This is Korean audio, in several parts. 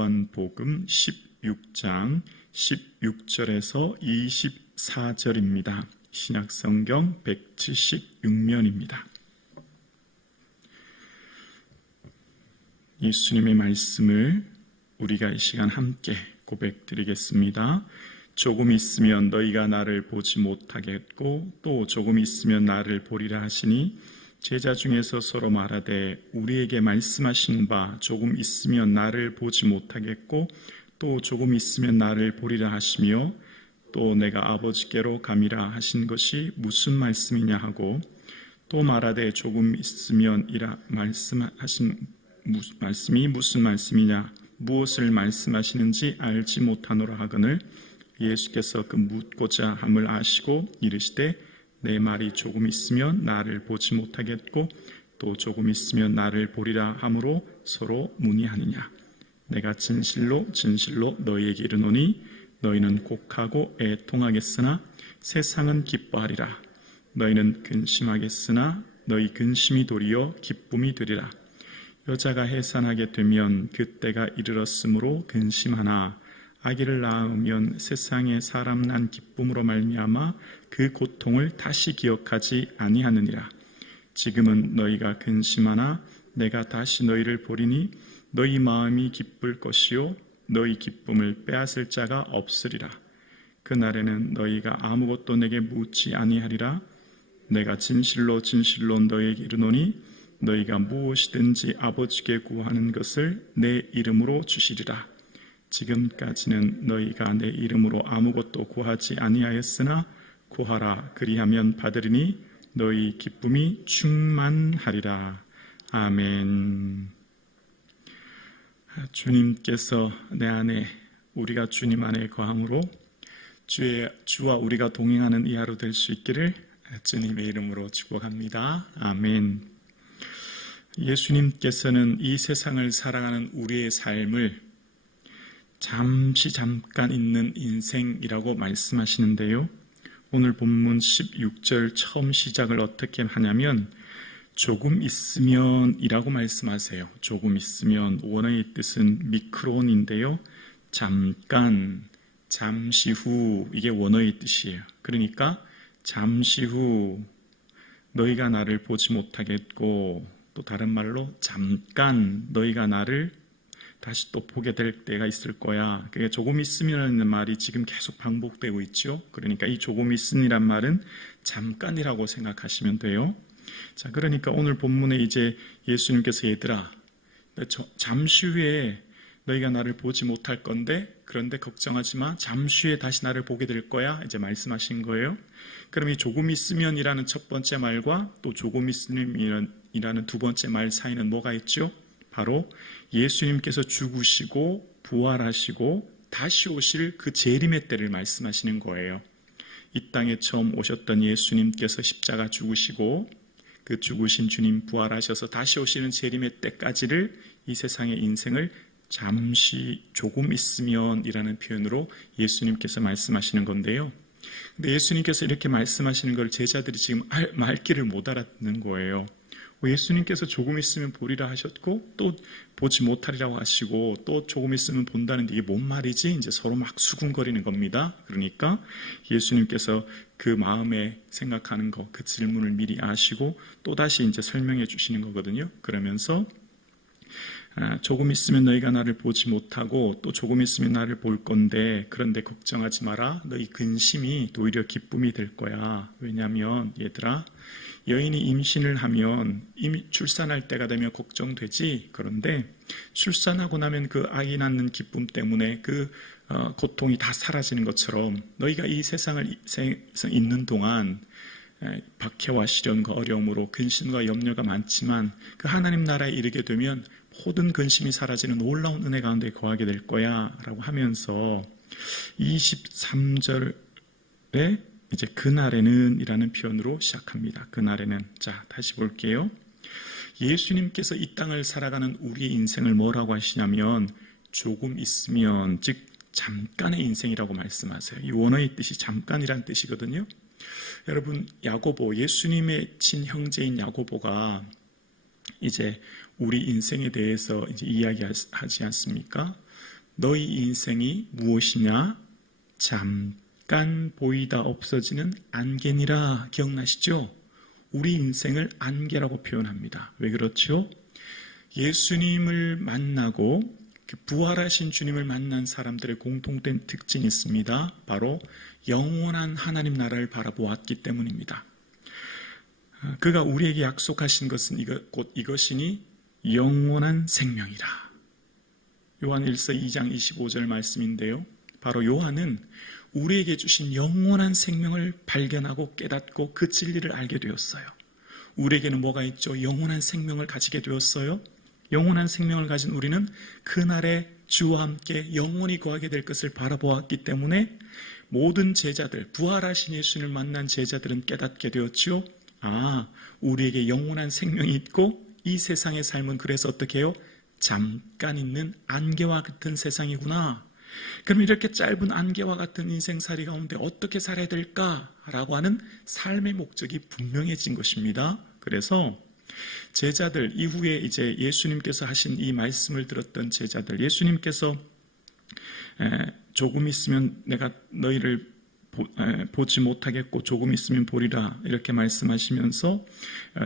요한복음 16장 16절에서 24절입니다. 신약성경 176면입니다. 예수님의 말씀을 우리가 이 시간 함께 고백드리겠습니다. 조금 있으면 너희가 나를 보지 못하겠고 또 조금 있으면 나를 보리라 하시니 제자 중에서 서로 말하되 우리에게 말씀하신 바 조금 있으면 나를 보지 못하겠고 또 조금 있으면 나를 보리라 하시며 또 내가 아버지께로 감이라 하신 것이 무슨 말씀이냐 하고 또 말하되 조금 있으면 이라 말씀하신 말씀이 무슨 말씀이냐 무엇을 말씀하시는지 알지 못하노라 하거늘 예수께서 그 묻고자 함을 아시고 이르시되 내 말이 조금 있으면 나를 보지 못하겠고 또 조금 있으면 나를 보리라 함으로 서로 문의하느냐. 내가 진실로 진실로 너희에게 이르노니 너희는 곡하고 애통하겠으나 세상은 기뻐하리라. 너희는 근심하겠으나 너희 근심이 도리어 기쁨이 되리라. 여자가 해산하게 되면 그때가 이르렀으므로 근심하나 아기를 낳으면 세상에 사람 난 기쁨으로 말미암아 그 고통을 다시 기억하지 아니하느니라. 지금은 너희가 근심하나 내가 다시 너희를 보리니 너희 마음이 기쁠 것이요 너희 기쁨을 빼앗을 자가 없으리라. 그날에는 너희가 아무것도 내게 묻지 아니하리라. 내가 진실로 진실로 너희에게 이르노니 너희가 무엇이든지 아버지께 구하는 것을 내 이름으로 주시리라. 지금까지는 너희가 내 이름으로 아무것도 구하지 아니하였으나 구하라 그리하면 받으리니 너희 기쁨이 충만하리라. 아멘. 주님께서 내 안에 우리가 주님 안에 거함으로 주와 우리가 동행하는 이 하루 될 수 있기를 주님의 이름으로 축복합니다. 아멘. 예수님께서는 이 세상을 살아가는 우리의 삶을 잠깐 있는 인생이라고 말씀하시는데요. 오늘 본문 16절 처음 시작을 어떻게 하냐면 조금 있으면 이라고 말씀하세요. 조금 있으면 원어의 뜻은 미크론인데요. 잠깐, 잠시 후 이게 원어의 뜻이에요. 그러니까 잠시 후 너희가 나를 보지 못하겠고 또 다른 말로 잠깐 너희가 나를 다시 또 보게 될 때가 있을 거야. 그게 조금 있으면이라는 말이 지금 계속 반복되고 있죠. 그러니까 이 조금 있으니란 말은 잠깐이라고 생각하시면 돼요. 자, 그러니까 오늘 본문에 이제 예수님께서 얘들아, 잠시 후에 너희가 나를 보지 못할 건데 그런데 걱정하지 마. 잠시 후에 다시 나를 보게 될 거야. 이제 말씀하신 거예요. 그럼 이 조금 있으면이라는 첫 번째 말과 또 조금 있으면이라는 두 번째 말 사이는 뭐가 있죠? 바로 예수님께서 죽으시고 부활하시고 다시 오실 그 재림의 때를 말씀하시는 거예요. 이 땅에 처음 오셨던 예수님께서 십자가 죽으시고 그 죽으신 주님 부활하셔서 다시 오시는 재림의 때까지를 이 세상의 인생을 잠시 조금 있으면 이라는 표현으로 예수님께서 말씀하시는 건데요. 근데 예수님께서 이렇게 말씀하시는 걸 제자들이 지금 말귀를 못 알아듣는 거예요. 예수님께서 조금 있으면 보리라 하셨고 또 보지 못하리라고 하시고 또 조금 있으면 본다는데 이게 뭔 말이지? 이제 서로 막 수군거리는 겁니다. 그러니까 예수님께서 그 마음에 생각하는 거, 그 질문을 미리 아시고 또다시 이제 설명해 주시는 거거든요. 그러면서 조금 있으면 너희가 나를 보지 못하고 또 조금 있으면 나를 볼 건데 그런데 걱정하지 마라. 너희 근심이 오히려 기쁨이 될 거야. 왜냐하면 얘들아 여인이 임신을 하면 이미 출산할 때가 되면 걱정되지. 그런데 출산하고 나면 그 아기 낳는 기쁨 때문에 그 고통이 다 사라지는 것처럼 너희가 이 세상을 있는 동안 박해와 시련과 어려움으로 근심과 염려가 많지만 그 하나님 나라에 이르게 되면 모든 근심이 사라지는 놀라운 은혜 가운데 거하게 될 거야 라고 하면서 23절에 이제 그날에는 이라는 표현으로 시작합니다. 그날에는. 자, 다시 볼게요. 예수님께서 이 땅을 살아가는 우리의 인생을 뭐라고 하시냐면 조금 있으면, 즉 잠깐의 인생이라고 말씀하세요. 이 원어의 뜻이 잠깐이란 뜻이거든요. 여러분, 야고보, 예수님의 친형제인 야고보가 이제 우리 인생에 대해서 이제 이야기하지 않습니까? 너희 인생이 무엇이냐? 잠깐 보이다 없어지는 안개니라. 기억나시죠? 우리 인생을 안개라고 표현합니다. 왜 그렇죠? 예수님을 만나고 그 부활하신 주님을 만난 사람들의 공통된 특징이 있습니다. 바로 영원한 하나님 나라를 바라보았기 때문입니다. 그가 우리에게 약속하신 것은 곧 이것이니 영원한 생명이라. 요한 1서 2장 25절 말씀인데요. 바로 요한은 우리에게 주신 영원한 생명을 발견하고 깨닫고 그 진리를 알게 되었어요. 우리에게는 뭐가 있죠? 영원한 생명을 가지게 되었어요. 영원한 생명을 가진 우리는 그날에 주와 함께 영원히 거하게 될 것을 바라보았기 때문에 모든 제자들, 부활하신 예수님을 만난 제자들은 깨닫게 되었죠. 우리에게 영원한 생명이 있고 이 세상의 삶은 그래서 어떻게 해요? 잠깐 있는 안개와 같은 세상이구나. 그럼 이렇게 짧은 안개와 같은 인생살이 가운데 어떻게 살아야 될까라고 하는 삶의 목적이 분명해진 것입니다. 그래서 제자들 이후에 이제 예수님께서 하신 이 말씀을 들었던 제자들, 예수님께서 조금 있으면 내가 너희를 보지 못하겠고 조금 있으면 보리라 이렇게 말씀하시면서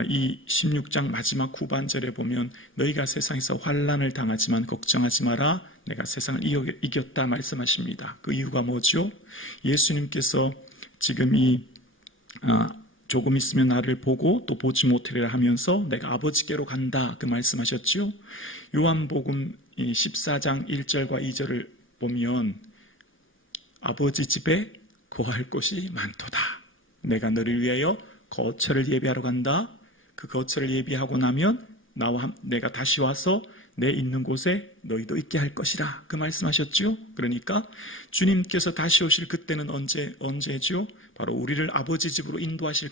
이 16장 마지막 후반절에 보면 너희가 세상에서 환난을 당하지만 걱정하지 마라, 내가 세상을 이겼다 말씀하십니다. 그 이유가 뭐죠? 예수님께서 지금 이 조금 있으면 나를 보고 또 보지 못하리라 하면서 내가 아버지께로 간다 그 말씀하셨죠. 요한복음 14장 1절과 2절을 보면 아버지 집에 거할 곳이 많도다. 내가 너를 위하여 거처를 예비하러 간다. 그 거처를 예비하고 나면 내가 다시 와서 내 있는 곳에 너희도 있게 할 것이라 그 말씀하셨죠. 그러니까 주님께서 다시 오실 그때는 언제죠? 바로 우리를 아버지 집으로 인도하실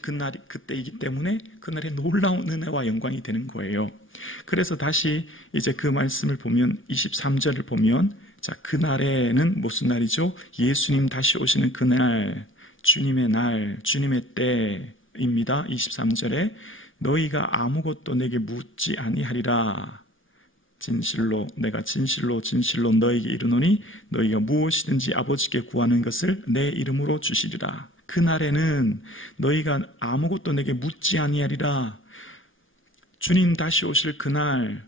그때이기 때문에 그날에 놀라운 은혜와 영광이 되는 거예요. 그래서 다시 이제 그 말씀을 보면 23절을 보면 자, 그날에는 무슨 날이죠? 예수님 다시 오시는 그날, 주님의 날, 주님의 때입니다. 23절에 너희가 아무것도 내게 묻지 아니하리라. 내가 진실로 너희에게 이르노니 너희가 무엇이든지 아버지께 구하는 것을 내 이름으로 주시리라. 그날에는 너희가 아무것도 내게 묻지 아니하리라. 주님 다시 오실 그날,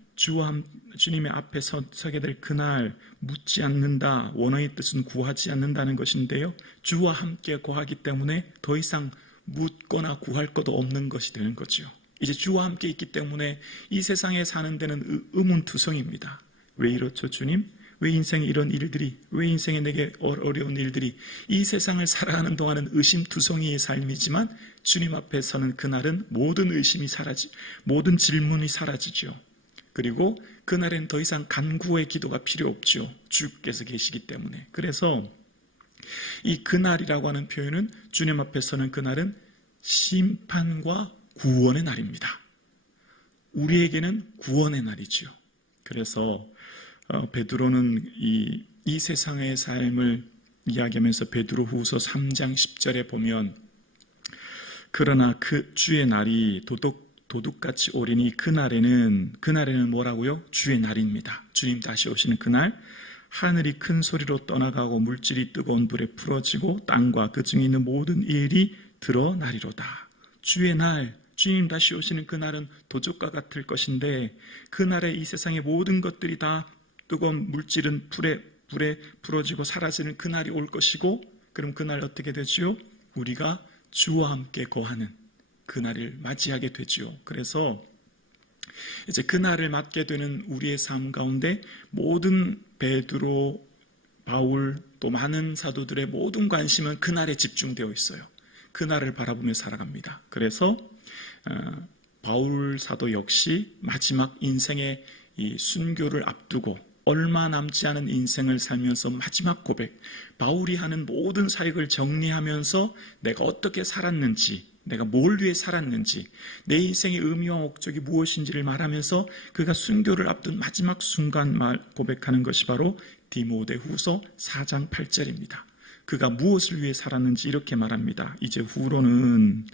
주님의 앞에 서게 될 그날 묻지 않는다. 원어의 뜻은 구하지 않는다는 것인데요. 주와 함께 거하기 때문에 더 이상 묻거나 구할 것도 없는 것이 되는 거죠. 이제 주와 함께 있기 때문에 이 세상에 사는 데는 의문투성입니다. 왜 이렇죠, 주님? 왜 인생에 이런 일들이, 왜 인생에 내게 어려운 일들이, 이 세상을 살아가는 동안은 의심투성이의 삶이지만 주님 앞에 서는 그날은 모든 의심이 모든 질문이 사라지죠. 그리고 그날엔 더 이상 간구의 기도가 필요 없죠. 주께서 계시기 때문에. 그래서 이 그날이라고 하는 표현은 주님 앞에 서는 그날은 심판과 구원의 날입니다. 우리에게는 구원의 날이죠. 그래서 베드로는 이 세상의 삶을 이야기하면서 베드로후서 3장 10절에 보면 그러나 그 주의 날이 도둑같이 오리니 그날에는 뭐라고요? 주의 날입니다. 주님 다시 오시는 그날 하늘이 큰 소리로 떠나가고 물질이 뜨거운 불에 풀어지고 땅과 그 중에 있는 모든 일이 드러나리로다. 주의 날, 주님 다시 오시는 그날은 도적과 같을 것인데 그날에 이 세상의 모든 것들이 다 뜨거운 물질은 불에 풀어지고 사라지는 그날이 올 것이고 그럼 그날 어떻게 되지요? 우리가 주와 함께 거하는 그날을 맞이하게 되지요. 그래서 이제 그날을 맞게 되는 우리의 삶 가운데 모든 베드로, 바울 또 많은 사도들의 모든 관심은 그날에 집중되어 있어요. 그날을 바라보며 살아갑니다. 그래서 바울 사도 역시 마지막 인생의 이 순교를 앞두고 얼마 남지 않은 인생을 살면서 마지막 고백, 바울이 하는 모든 사역을 정리하면서 내가 어떻게 살았는지, 내가 뭘 위해 살았는지, 내 인생의 의미와 목적이 무엇인지를 말하면서 그가 순교를 앞둔 마지막 순간 고백하는 것이 바로 디모데후서 4장 8절입니다. 그가 무엇을 위해 살았는지 이렇게 말합니다. 이제 후로는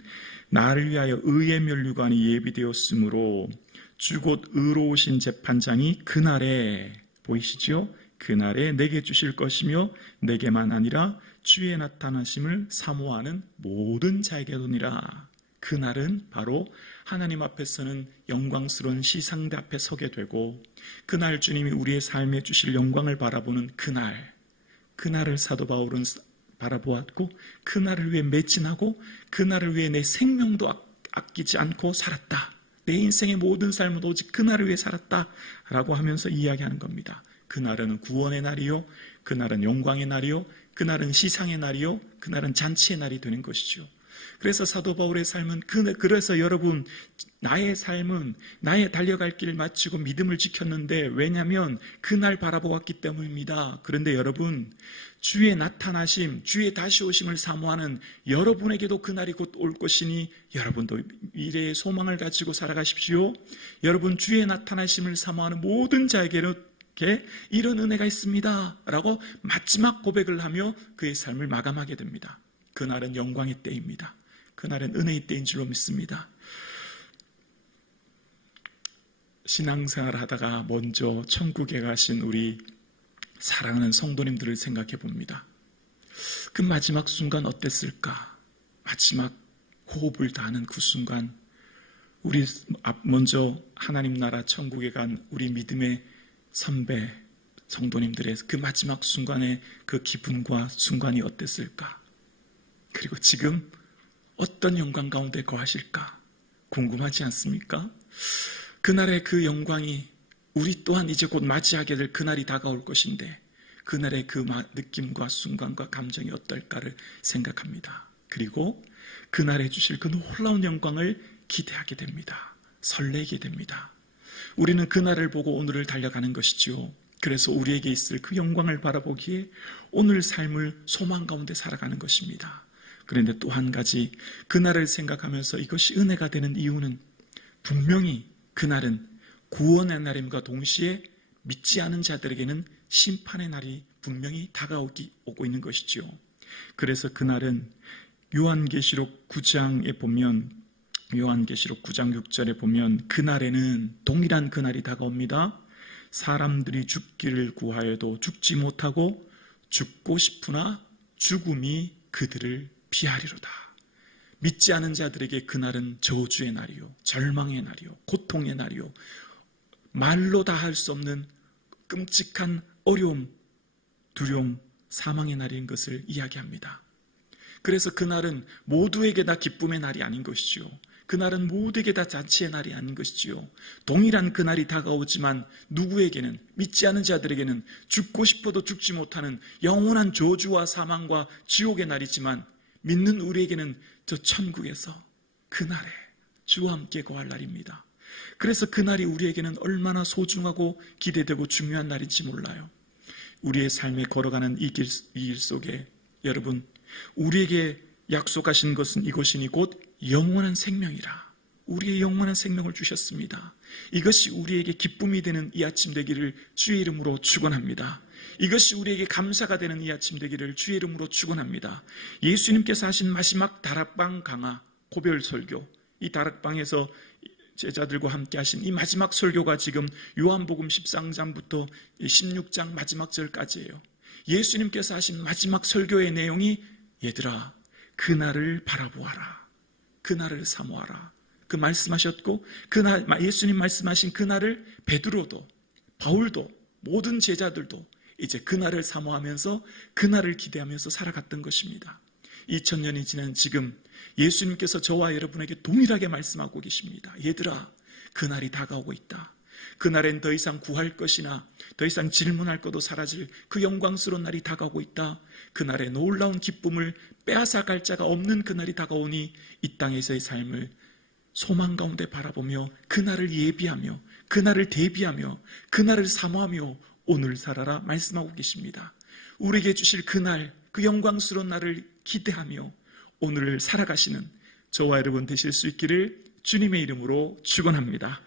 나를 위하여 의의 면류관이 예비되었으므로 주 곧 의로우신 재판장이 그날에 보이시죠? 그날에 내게 주실 것이며 내게만 아니라 주의 나타나심을 사모하는 모든 자에게도니라. 그날은 바로 하나님 앞에서는 영광스러운 시상대 앞에 서게 되고, 그날 주님이 우리의 삶에 주실 영광을 바라보는 그날을 사도 바울은 바라보았고, 그날을 위해 매진하고 그날을 위해 내 생명도 아끼지 않고 살았다. 내 인생의 모든 삶은 오직 그날을 위해 살았다 라고 하면서 이야기하는 겁니다. 그날은 구원의 날이요, 그날은 영광의 날이요, 그날은 시상의 날이요, 그날은 잔치의 날이 되는 것이죠. 그래서 사도 바울의 삶은 그래서 여러분, 나의 삶은 나의 달려갈 길을 마치고 믿음을 지켰는데, 왜냐하면 그날 바라보았기 때문입니다. 그런데 여러분, 주의 나타나심, 주의 다시 오심을 사모하는 여러분에게도 그날이 곧 올 것이니 여러분도 미래의 소망을 가지고 살아가십시오. 여러분, 주의 나타나심을 사모하는 모든 자에게는 이런 은혜가 있습니다 라고 마지막 고백을 하며 그의 삶을 마감하게 됩니다. 그날은 영광의 때입니다. 그날은 은혜의 때인 줄로 믿습니다. 신앙생활을 하다가 먼저 천국에 가신 우리 사랑하는 성도님들을 생각해 봅니다. 그 마지막 순간 어땠을까? 마지막 호흡을 다하는 그 순간, 우리 먼저 하나님 나라 천국에 간 우리 믿음의 선배 성도님들의 그 마지막 순간의 그 기분과 순간이 어땠을까? 그리고 지금 어떤 영광 가운데 거하실까? 궁금하지 않습니까? 그날의 그 영광이 우리 또한 이제 곧 맞이하게 될 그날이 다가올 것인데, 그날의 그 느낌과 순간과 감정이 어떨까를 생각합니다. 그리고 그날에 주실 그 놀라운 영광을 기대하게 됩니다. 설레게 됩니다. 우리는 그날을 보고 오늘을 달려가는 것이지요. 그래서 우리에게 있을 그 영광을 바라보기에 오늘 삶을 소망 가운데 살아가는 것입니다. 그런데 또 한 가지, 그날을 생각하면서 이것이 은혜가 되는 이유는 분명히 그날은 구원의 날임과 동시에 믿지 않은 자들에게는 심판의 날이 분명히 다가오고 있는 것이지요. 그래서 그날은 요한계시록 9장에 보면, 요한계시록 9장 6절에 보면 그날에는 동일한 그날이 다가옵니다. 사람들이 죽기를 구하여도 죽지 못하고 죽고 싶으나 죽음이 그들을 피하리로다. 믿지 않은 자들에게 그날은 저주의 날이요, 절망의 날이요, 고통의 날이요, 말로 다 할 수 없는 끔찍한 어려움, 두려움, 사망의 날인 것을 이야기합니다. 그래서 그날은 모두에게 다 기쁨의 날이 아닌 것이지요. 그날은 모두에게 다 잔치의 날이 아닌 것이지요. 동일한 그날이 다가오지만 누구에게는, 믿지 않은 자들에게는 죽고 싶어도 죽지 못하는 영원한 저주와 사망과 지옥의 날이지만, 믿는 우리에게는 저 천국에서 그날에 주와 함께 거할 날입니다. 그래서 그날이 우리에게는 얼마나 소중하고 기대되고 중요한 날인지 몰라요. 우리의 삶에 걸어가는 이 길 속에 여러분, 우리에게 약속하신 것은 이것이니 곧 영원한 생명이라. 우리의 영원한 생명을 주셨습니다. 이것이 우리에게 기쁨이 되는 이 아침 되기를 주의 이름으로 축원합니다. 이것이 우리에게 감사가 되는 이 아침 되기를 주의 이름으로 축원합니다. 예수님께서 하신 마지막 다락방 강화 고별 설교, 이 다락방에서 제자들과 함께 하신 이 마지막 설교가 지금 요한복음 13장부터 16장 마지막 절까지예요. 예수님께서 하신 마지막 설교의 내용이, 얘들아 그날을 바라보아라, 그날을 사모하라, 그 말씀하셨고, 그날 예수님 말씀하신 그날을 베드로도 바울도 모든 제자들도 이제 그날을 사모하면서 그날을 기대하면서 살아갔던 것입니다. 2000년이 지난 지금 예수님께서 저와 여러분에게 동일하게 말씀하고 계십니다. 얘들아 그날이 다가오고 있다. 그날엔 더 이상 구할 것이나 더 이상 질문할 것도 사라질 그 영광스러운 날이 다가오고 있다. 그날의 놀라운 기쁨을 빼앗아갈 자가 없는 그날이 다가오니 이 땅에서의 삶을 소망 가운데 바라보며 그날을 예비하며 그날을 대비하며 그날을 사모하며 오늘 살아라 말씀하고 계십니다. 우리에게 주실 그날, 그 영광스러운 날을 기대하며 오늘을 살아가시는 저와 여러분 되실 수 있기를 주님의 이름으로 축원합니다.